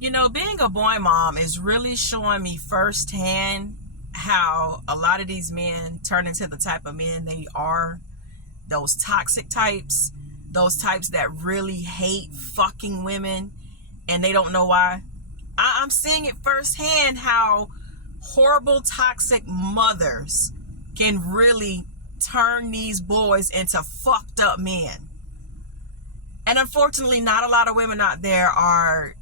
You know, being a boy mom is really showing me firsthand how a lot of these men turn into the type of men they are. Those toxic types, those types that really hate fucking women and they don't know why. I'm seeing it firsthand how horrible toxic mothers can really turn these boys into fucked up men. And unfortunately, not a lot of women out there are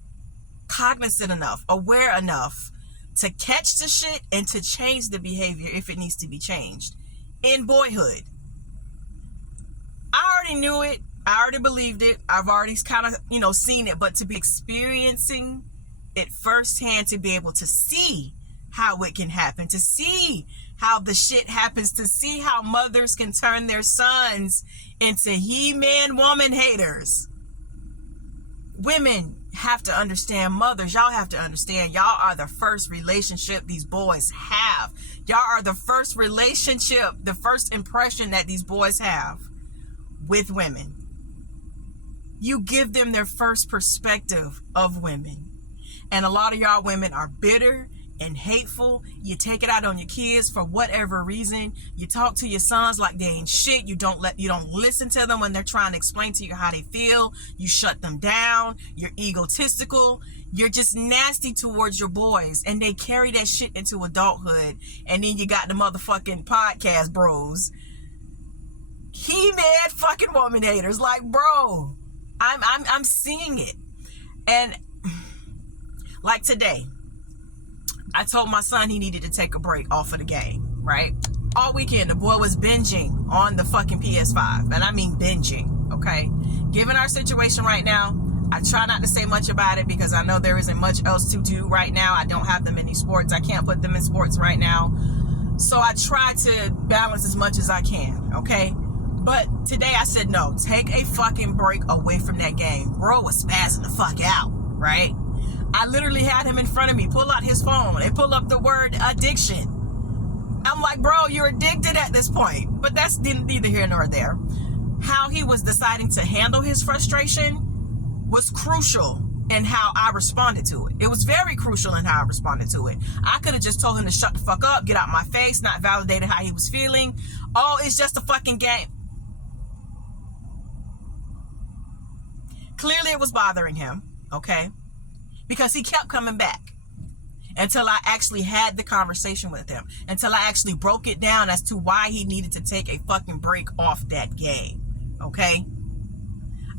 cognizant enough, aware enough to catch the shit and to change the behavior if it needs to be changed in boyhood. I already knew it. I already believed it. I've already kind of, seen it, but to be experiencing it firsthand, to be able to see how it can happen, to see how the shit happens, to see how mothers can turn their sons into he-man woman haters. Women have to understand, mothers, y'all have to understand, y'all are the first relationship these boys have. Y'all are the first relationship, the first impression that these boys have with women. You give them their first perspective of women. And a lot of y'all women are bitter and hateful. You take it out on your kids for whatever reason. You talk to your sons like they ain't shit. You don't listen to them when they're trying to explain to you how they feel. You shut them down. You're egotistical. You're just nasty towards your boys, and they carry that shit into adulthood. And then you got the motherfucking podcast bros, he-man fucking woman haters. Like, bro, I'm seeing it. And like today, I told my son he needed to take a break off of the game, right? All weekend, the boy was binging on the fucking PS5. And I mean binging, okay? Given our situation right now, I try not to say much about it because I know there isn't much else to do right now. I don't have them in any sports. I can't put them in sports right now. So I try to balance as much as I can, okay? But today I said, no, take a fucking break away from that game. Bro was spazzing the fuck out, right? I literally had him in front of me, pull out his phone and pull up the word addiction. I'm like, bro, you're addicted at this point. But that's neither here nor there. How he was deciding to handle his frustration was crucial in how I responded to it. It was very crucial in how I responded to it. I could have just told him to shut the fuck up, get out my face, not validated how he was feeling. Oh, it's just a fucking game. Clearly it was bothering him, okay? Because he kept coming back until I actually had the conversation with him, until I actually broke it down as to why he needed to take a fucking break off that game, okay?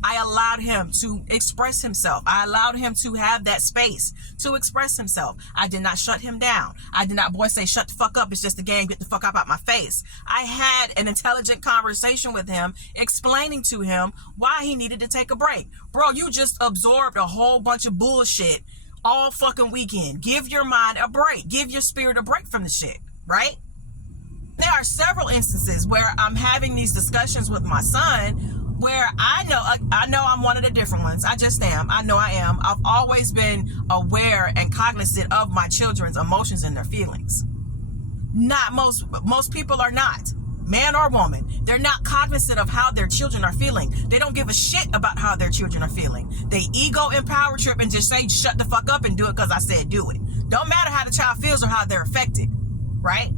I allowed him to express himself. I allowed him to have that space to express himself. I did not shut him down. I did not, boy, say, shut the fuck up. It's just a game. Get the fuck up out my face. I had an intelligent conversation with him, explaining to him why he needed to take a break. Bro, you just absorbed a whole bunch of bullshit all fucking weekend. Give your mind a break. Give your spirit a break from the shit, right? There are several instances where I'm having these discussions with my son where I know I'm one of the different ones. I just am. I know I am. I've always been aware and cognizant of my children's emotions and their feelings. Not most people are not. Man or woman. They're not cognizant of how their children are feeling. They don't give a shit about how their children are feeling. They ego and power trip and just say, shut the fuck up and do it because I said do it. Don't matter how the child feels or how they're affected, right?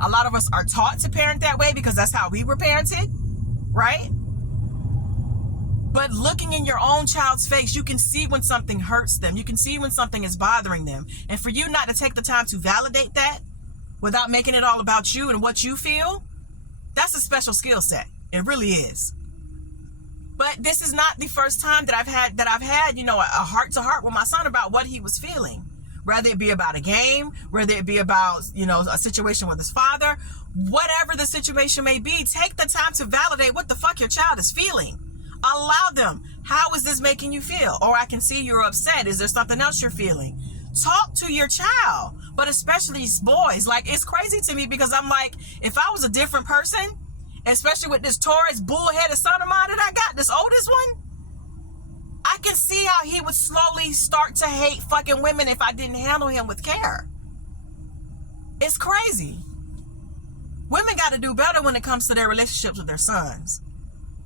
A lot of us are taught to parent that way because that's how we were parented, right? But looking in your own child's face, you can see when something hurts them. You can see when something is bothering them. And for you not to take the time to validate that without making it all about you and what you feel, that's a special skill set. It really is. But this is not the first time that I've had, a heart-to-heart with my son about what he was feeling. Whether it be about a game, whether it be about, a situation with his father, whatever the situation may be, take the time to validate what the fuck your child is feeling. Allow them. How is this making you feel? Or I can see you're upset. Is there something else you're feeling? Talk to your child, but especially these boys. Like, it's crazy to me because I'm like, if I was a different person, especially with this Taurus bullheaded son of mine that I got, this oldest one, I can see how he would slowly start to hate fucking women if I didn't handle him with care. It's crazy. Women got to do better when it comes to their relationships with their sons.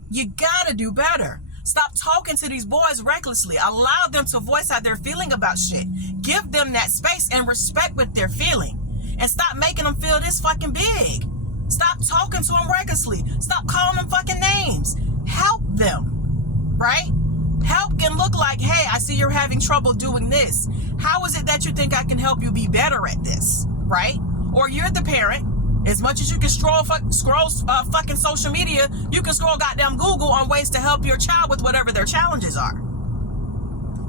You gotta do better. Stop talking to these boys recklessly. Allow them to voice how they're feeling about shit. Give them that space and respect what they're feeling. And stop making them feel this fucking big. Stop talking to them recklessly. Stop calling them fucking names. Help them, right? Help can look like, hey, I see you're having trouble doing this. How is it that you think I can help you be better at this, right? Or you're the parent. As much as you can scroll fucking social media, you can scroll goddamn Google on ways to help your child with whatever their challenges are.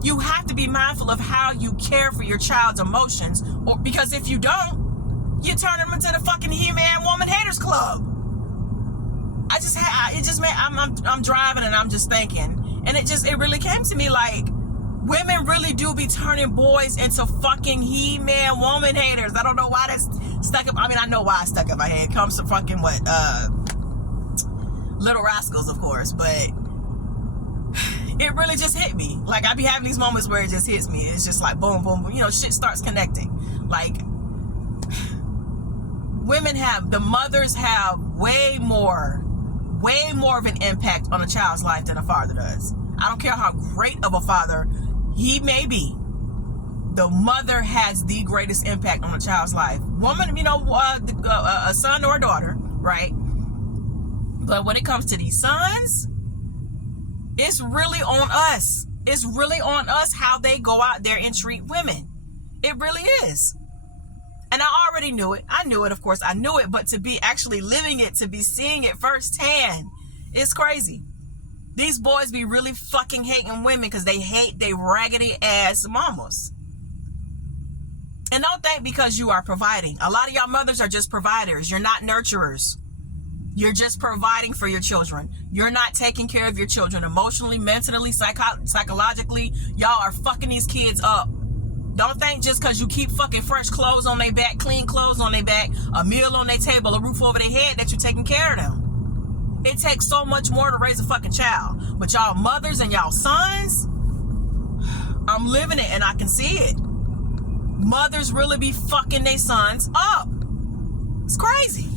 You have to be mindful of how you care for your child's emotions, or because if you don't, you turn them into the fucking He-Man Woman Haters Club. I'm driving and I'm just thinking, and it really came to me like, women really do be turning boys into fucking He-Man woman haters. I don't know why that's stuck up. I mean, I know why it's stuck in my head. It comes from fucking Little Rascals, of course, but it really just hit me. Like, I be having these moments where it just hits me. It's just like boom, boom, boom. You know, shit starts connecting. Like, the mothers have way more of an impact on a child's life than a father does. I don't care how great of a father he may be. The mother has the greatest impact on a child's life. Woman, you know, a son or a daughter, right? But when it comes to these sons, it's really on us. It's really on us how they go out there and treat women. It really is. And I already knew it. I knew it, of course. I knew it. But to be actually living it, to be seeing it firsthand, it's crazy. These boys be really fucking hating women because they hate they raggedy ass mamas. And don't think because you are providing. A lot of y'all mothers are just providers. You're not nurturers. You're just providing for your children. You're not taking care of your children emotionally, mentally, psychologically. Y'all are fucking these kids up. Don't think just because you keep fucking fresh clothes on their back, clean clothes on their back, a meal on their table, a roof over their head, that you're taking care of them. It takes so much more to raise a fucking child. But y'all mothers and y'all sons, I'm living it and I can see it. Mothers really be fucking their sons up. It's crazy.